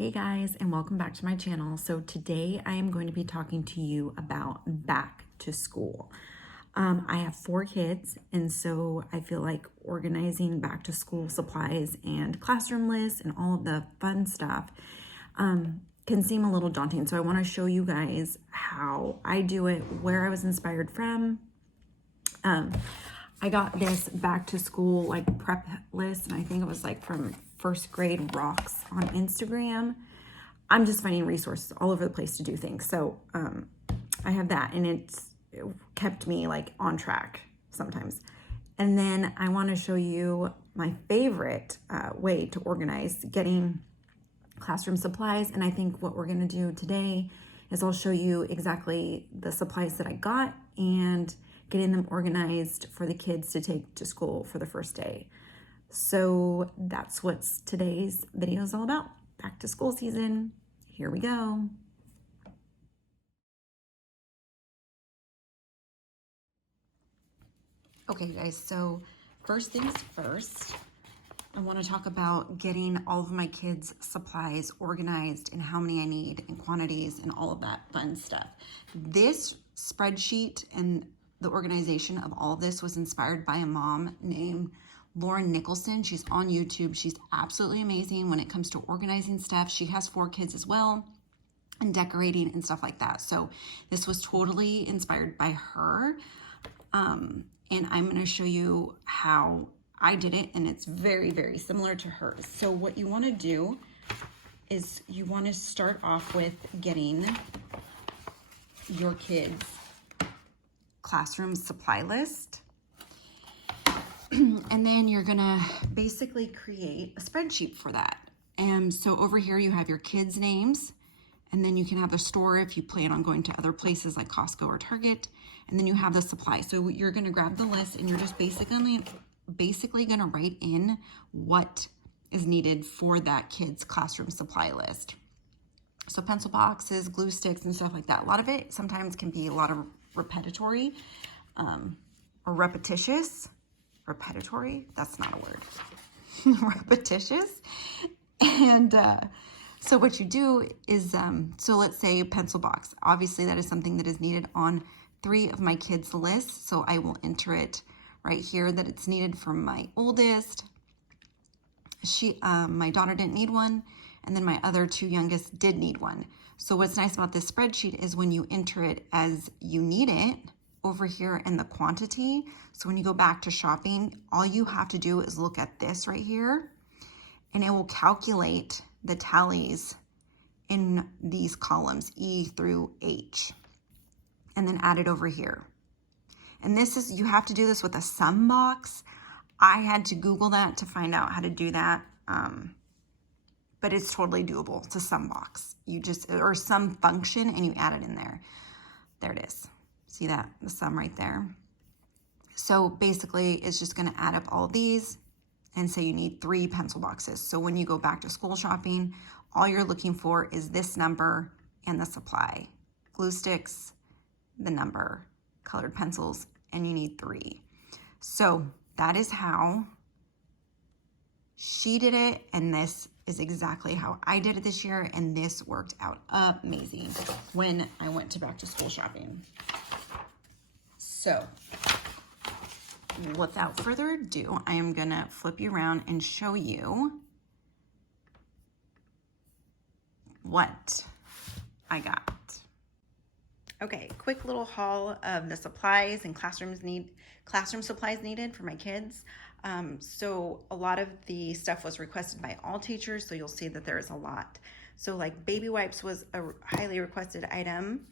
Hey guys, and welcome back to my channel. So today I am going to be talking to you about back to school. I have 4 kids, and so I feel like organizing back to school supplies and classroom lists and all of the fun stuff can seem a little daunting. So I want to show you guys how I do it, where I was inspired from. I got this back to school like prep list, and I think it was like from First Grade Rocks on Instagram. I'm just finding resources all over the place to do things. So I have that, and it kept me like on track sometimes. And then I want to show you my favorite way to organize getting classroom supplies. And I think what we're going to do today is I'll show you exactly the supplies that I got and getting them organized for the kids to take to school for the first day. So that's what today's video is all about. Back to school season. Here we go. Okay guys, so first things first, I want to talk about getting all of my kids' supplies organized and how many I need and quantities and all of that fun stuff. This spreadsheet and the organization of all of this was inspired by a mom named Lauren Nicholson. She's on YouTube. She's absolutely amazing when it comes to organizing stuff. She has 4 kids as well, and decorating and stuff like that. So this was totally inspired by her. And I'm going to show you how I did it, and it's very, very similar to hers. So what you want to do is you want to start off with getting your kids' classroom supply list. And then you're going to basically create a spreadsheet for that. And so over here you have your kids' names, and then you can have the store if you plan on going to other places like Costco or Target. And then you have the supply. So you're going to grab the list, and you're just basically going to write in what is needed for that kid's classroom supply list. So pencil boxes, glue sticks, and stuff like that. A lot of it sometimes can be a lot of repetitory or repetitious. Repetitory, that's not a word. Repetitious. And so what you do is, so let's say pencil box. Obviously that is something that is needed on 3 of my kids' lists. So I will enter it right here that it's needed for my oldest. My daughter didn't need one. And then my other 2 youngest did need one. So what's nice about this spreadsheet is when you enter it as you need it over here in the quantity. So when you go back to shopping, all you have to do is look at this right here, and it will calculate the tallies in these columns, E through H, and then add it over here. And this is, you have to do this with a sum box. I had to Google that to find out how to do that. But it's totally doable. It's a sum box. You just, or sum function, and you add it in there. There it is. See that, the sum right there. So basically it's just gonna add up all of these and say you need 3 pencil boxes. So when you go back to school shopping, all you're looking for is this number and the supply. Glue sticks, the number, colored pencils, and you need 3. So that is how she did it, and this is exactly how I did it this year, and this worked out amazing when I went to back to school shopping. So without further ado, I am gonna flip you around and show you what I got. Okay, quick little haul of the supplies and classroom supplies needed for my kids. So a lot of the stuff was requested by all teachers, so you'll see that there is a lot. So like baby wipes was a highly requested item.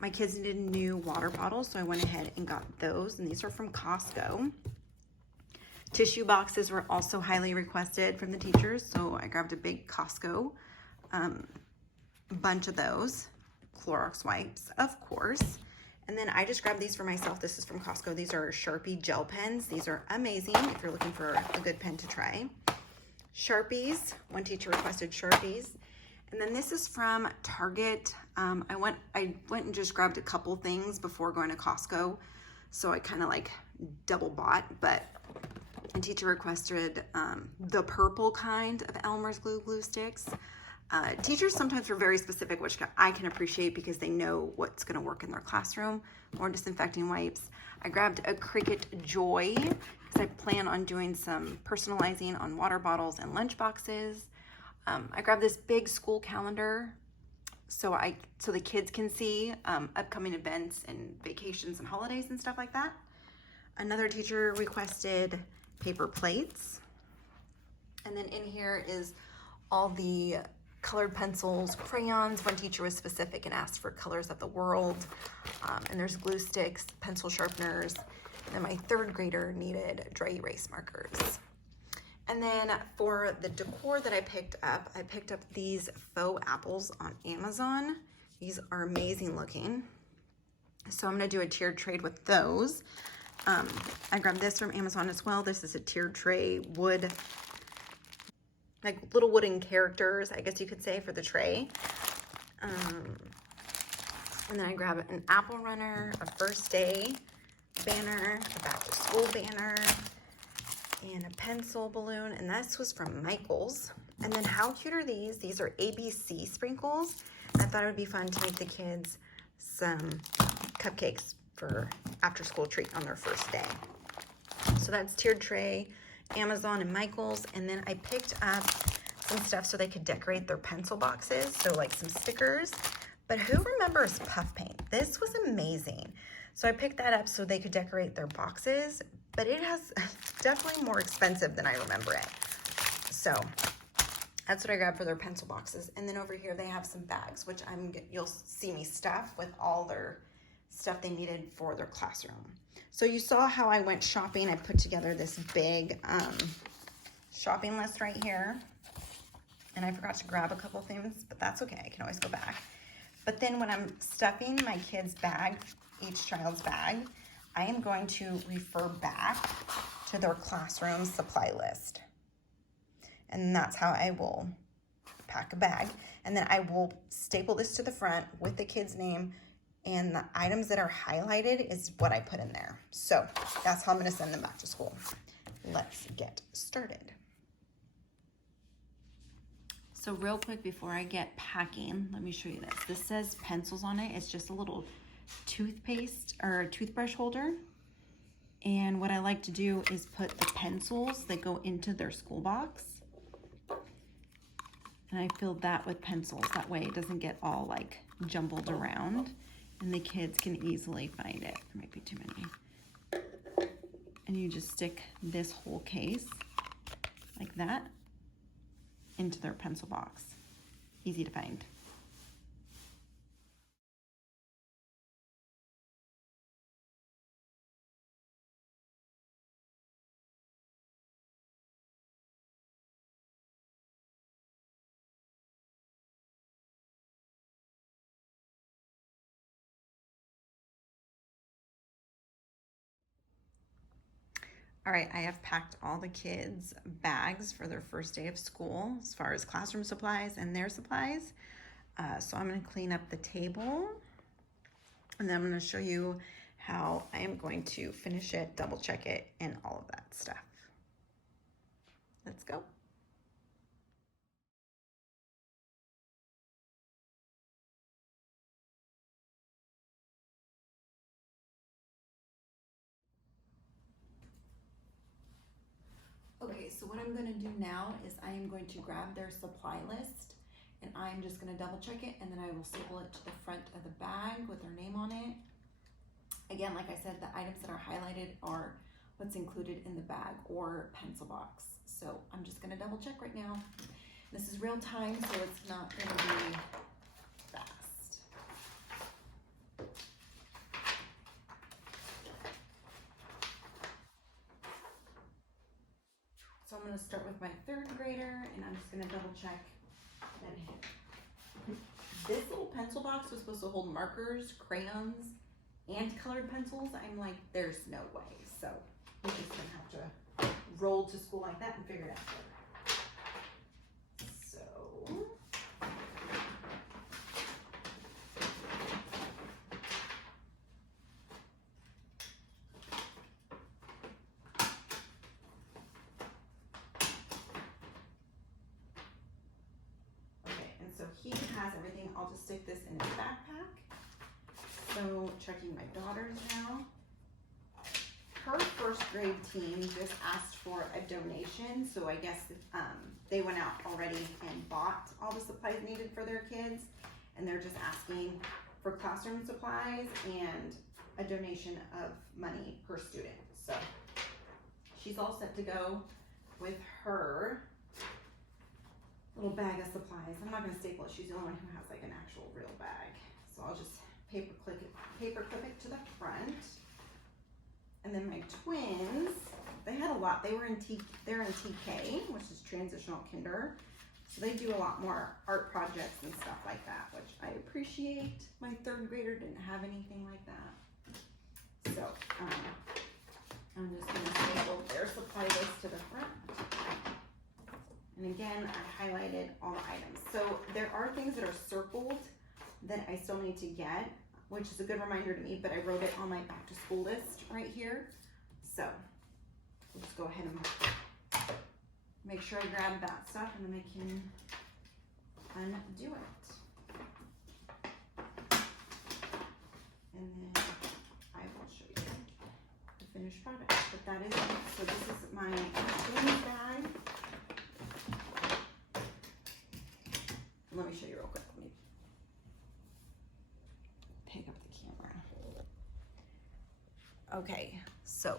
My kids needed new water bottles, so I went ahead and got those, and these are from Costco. Tissue boxes were also highly requested from the teachers, so I grabbed a big Costco bunch of those. Clorox wipes, of course. And then I just grabbed these for myself. This is from Costco. These are Sharpie gel pens. These are amazing if you're looking for a good pen to try. Sharpies, one teacher requested Sharpies. And then this is from Target. I went and just grabbed a couple things before going to Costco. So I kind of like double bought, but a teacher requested the purple kind of Elmer's glue sticks. Teachers sometimes were very specific, which I can appreciate because they know what's going to work in their classroom. More disinfecting wipes. I grabbed a Cricut Joy because I plan on doing some personalizing on water bottles and lunch boxes. I grabbed this big school calendar so the kids can see upcoming events and vacations and holidays and stuff like that. Another teacher requested paper plates. And then in here is all the colored pencils, crayons. One teacher was specific and asked for colors of the world. And there's glue sticks, pencil sharpeners. And my third grader needed dry erase markers. And then for the decor that I picked up these faux apples on Amazon. These are amazing looking. So I'm gonna do a tiered trade with those. I grabbed this from Amazon as well. This is a tiered tray wood, like little wooden characters, I guess you could say, for the tray. And then I grab an apple runner, a first day banner, a back to school banner, and a pencil balloon. And this was from Michaels. And then how cute are these? These are ABC sprinkles. I thought it would be fun to make the kids some cupcakes for after school treat on their first day. So that's tiered tray, Amazon and Michaels. And then I picked up some stuff so they could decorate their pencil boxes. So like some stickers, but who remembers puff paint? This was amazing. So I picked that up so they could decorate their boxes, but it's definitely more expensive than I remember it. So that's what I grabbed for their pencil boxes. And then over here, they have some bags, which you'll see me stuff with all their stuff they needed for their classroom. So you saw how I went shopping. I put together this big shopping list right here. And I forgot to grab a couple things, but that's okay. I can always go back. But then when I'm stuffing my kids' bag, each child's bag, I am going to refer back to their classroom supply list. And that's how I will pack a bag. And then I will staple this to the front with the kid's name, and the items that are highlighted is what I put in there. So that's how I'm gonna send them back to school. Let's get started. So real quick before I get packing, let me show you this. This says pencils on it. It's just a little toothpaste or toothbrush holder. And what I like to do is put the pencils that go into their school box. And I fill that with pencils. That way it doesn't get all like jumbled around and the kids can easily find it. There might be too many. And you just stick this whole case like that into their pencil box. Easy to find. All right, I have packed all the kids' bags for their first day of school as far as classroom supplies and their supplies. So I'm gonna clean up the table, and then I'm gonna show you how I am going to finish it, double check it, and all of that stuff. Let's go. Okay, so what I'm gonna do now is I am going to grab their supply list, and I'm just gonna double check it, and then I will staple it to the front of the bag with their name on it. Again, like I said, the items that are highlighted are what's included in the bag or pencil box. So I'm just gonna double check right now. This is real time, so it's not gonna be fast. So I'm gonna start with my third grader, and I'm just gonna double check that this little pencil box was supposed to hold markers, crayons, and colored pencils. I'm like, there's no way. So we're just gonna have to roll to school like that and figure it out. So okay, he has everything. I'll just stick this in his backpack. So checking my daughter's now. Her first grade team just asked for a donation, so I guess they went out already and bought all the supplies needed for their kids, and they're just asking for classroom supplies and a donation of money per student. So she's all set to go with her little bag of supplies. I'm not gonna staple it. She's the only one who has like an actual real bag. So I'll just paper clip it to the front. And then my twins, they had a lot. They're in TK, which is transitional kinder. So they do a lot more art projects and stuff like that, which I appreciate. My third grader didn't have anything like that. So I'm just gonna staple their supply list to the front. And again, I highlighted all the items. So there are things that are circled that I still need to get, which is a good reminder to me, but I wrote it on my back to school list right here. So we'll just go ahead and make sure I grab that stuff, and then I can undo it. And then I will show you the finished product. But that is it. So this is my twins bag. Let me show you real quick. Let me pick up the camera. Okay, so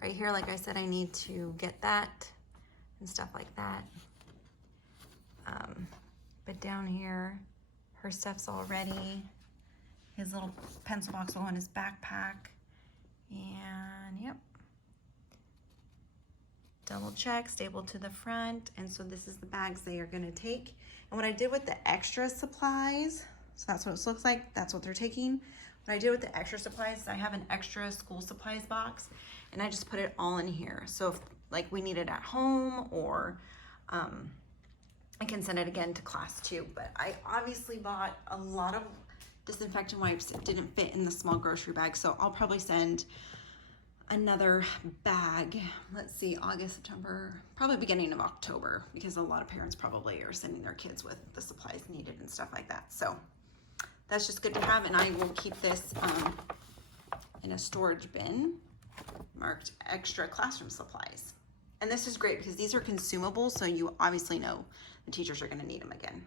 right here, like I said, I need to get that and stuff like that. But down here, her stuff's all ready. His little pencil box will go in his backpack. And yep. Double check, stapled to the front. And so this is the bags they are gonna take. And what I did with the extra supplies, so that's what it looks like, that's what they're taking. What I did with the extra supplies, I have an extra school supplies box, and I just put it all in here. So if like we need it at home, or I can send it again to class too. But I obviously bought a lot of disinfectant wipes that didn't fit in the small grocery bag. So I'll probably send another bag. Let's see, August, September, probably beginning of October, because a lot of parents probably are sending their kids with the supplies needed and stuff like that. So that's just good to have, and I will keep this in a storage bin marked extra classroom supplies. And this is great because these are consumables, so you obviously know the teachers are going to need them again.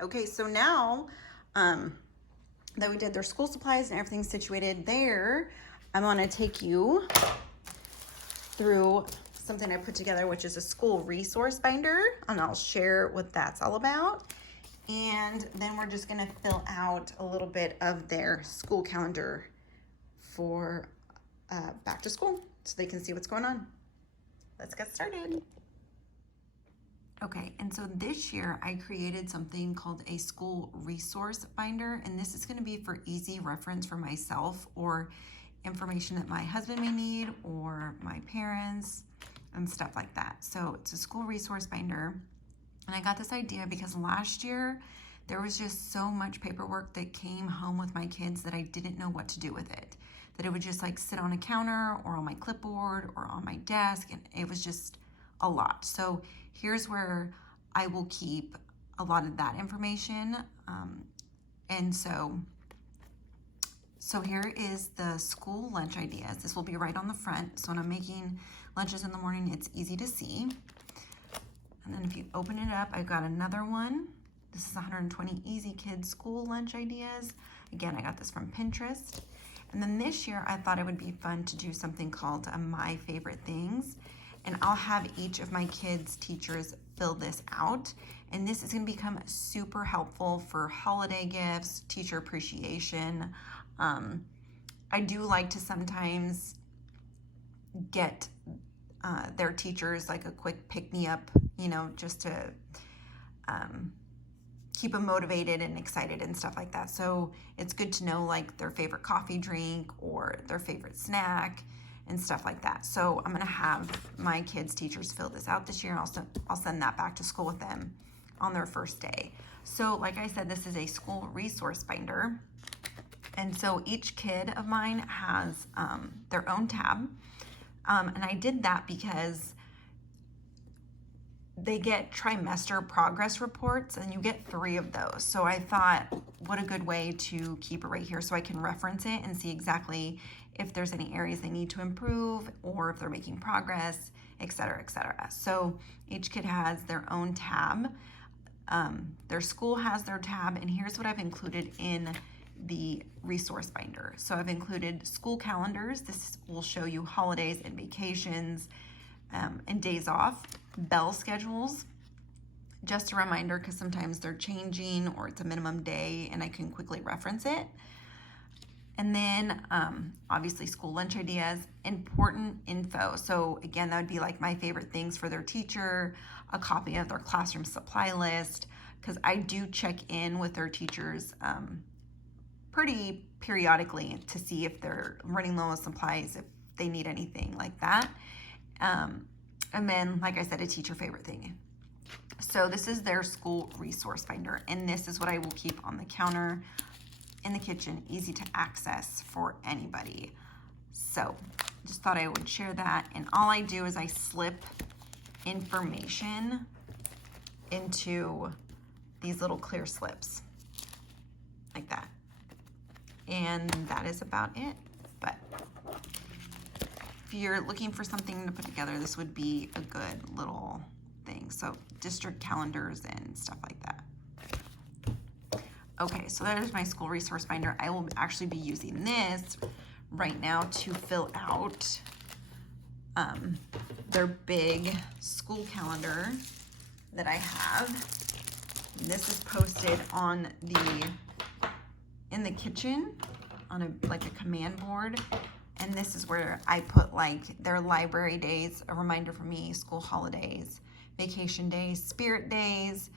Okay, so now that we did their school supplies and everything's situated there, I'm going to take you through something I put together, which is a school resource binder, and I'll share what that's all about. And then we're just going to fill out a little bit of their school calendar for back to school so they can see what's going on. Let's get started. Okay, and so this year I created something called a school resource binder, and this is going to be for easy reference for myself or information that my husband may need or my parents and stuff like that. So it's a school resource binder, and I got this idea because last year there was just so much paperwork that came home with my kids that I didn't know what to do with it. That it would just like sit on a counter or on my clipboard or on my desk, and it was just a lot. So here's where I will keep a lot of that information. And so here is the school lunch ideas. This will be right on the front. So when I'm making lunches in the morning, it's easy to see. And then if you open it up, I've got another one. This is 120 Easy Kids School Lunch Ideas. Again, I got this from Pinterest. And then this year, I thought it would be fun to do something called My Favorite Things. And I'll have each of my kids' teachers fill this out. And this is gonna become super helpful for holiday gifts, teacher appreciation. I do like to sometimes get their teachers like a quick pick-me-up, you know, just to keep them motivated and excited and stuff like that. So it's good to know like their favorite coffee drink or their favorite snack and stuff like that. So I'm gonna have my kids' teachers fill this out this year, and I'll send that back to school with them on their first day. So like I said, this is a school resource binder. And so each kid of mine has their own tab. And I did that because they get trimester progress reports, and you get 3 of those. So I thought, what a good way to keep it right here so I can reference it and see exactly if there's any areas they need to improve or if they're making progress, etc., etc. So each kid has their own tab. Their school has their tab, and here's what I've included in the resource binder. So I've included school calendars. This will show you holidays and vacations and days off, bell schedules, just a reminder because sometimes they're changing or it's a minimum day and I can quickly reference it. And then obviously school lunch ideas, important info. So again, that would be like my favorite things for their teacher, a copy of their classroom supply list, because I do check in with their teachers pretty periodically to see if they're running low on supplies, if they need anything like that. And then, like I said, a teacher favorite thing. So this is their school resource binder, and this is what I will keep on the counter in the kitchen, easy to access for anybody. So just thought I would share that. And all I do is I slip information into these little clear slips like that. And that is about it. But if you're looking for something to put together, this would be a good little thing. So district calendars and stuff like that. Okay, so there's my school resource binder. I will actually be using this right now to fill out their big school calendar that I have. And this is posted on in the kitchen on a command board. And this is where I put like their library days, a reminder for me, school holidays, vacation days, spirit days,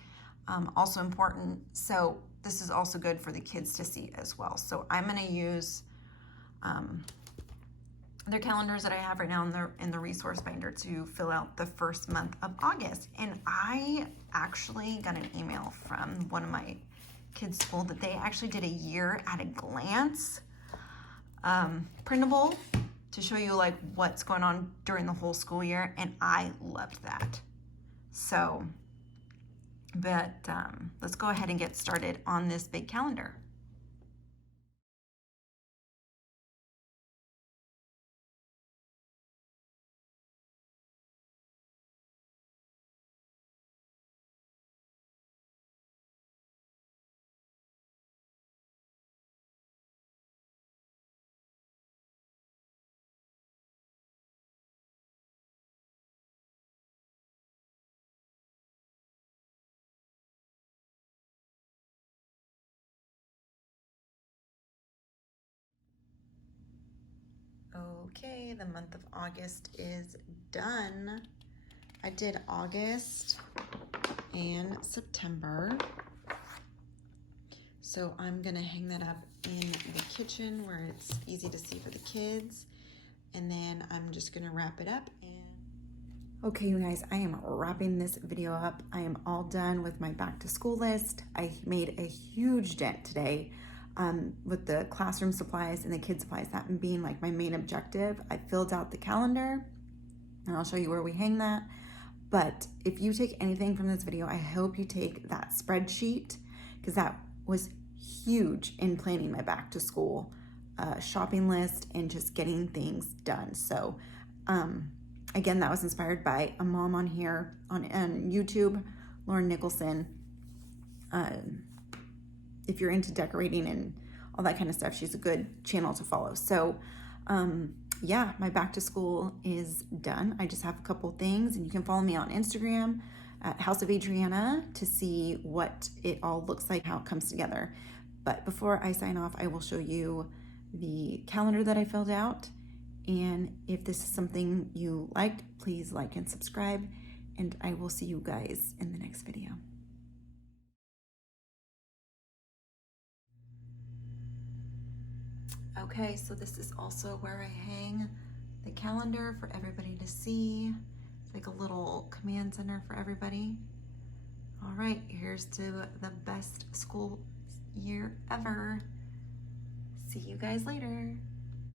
also important. So this is also good for the kids to see as well. So I'm gonna use their calendars that I have right now in the resource binder to fill out the first month of August. And I actually got an email from one of my kids' school that they actually did a year at a glance printable to show you like what's going on during the whole school year, and I loved that. So, but let's go ahead and get started on this big calendar. Okay, the month of August is done. I did August and September. So I'm gonna hang that up in the kitchen where it's easy to see for the kids. And then I'm just gonna wrap it up. Okay, you guys, I am wrapping this video up. I am all done with my back to school list. I made a huge dent today with the classroom supplies and the kids supplies, that being like my main objective. I filled out the calendar and I'll show you where we hang that. But if you take anything from this video, I hope you take that spreadsheet, because that was huge in planning my back to school shopping list and just getting things done. So again, that was inspired by a mom on here on YouTube, Lauren Nicholson. If you're into decorating and all that kind of stuff, she's a good channel to follow. So yeah, my back to school is done. I just have a couple things, and you can follow me on Instagram at House of Adriana to see what it all looks like, how it comes together. But before I sign off, I will show you the calendar that I filled out. And if this is something you liked, please like and subscribe, and I will see you guys in the next video. Okay, so this is also where I hang the calendar for everybody to see. It's like a little command center for everybody. All right, here's to the best school year ever. See you guys later.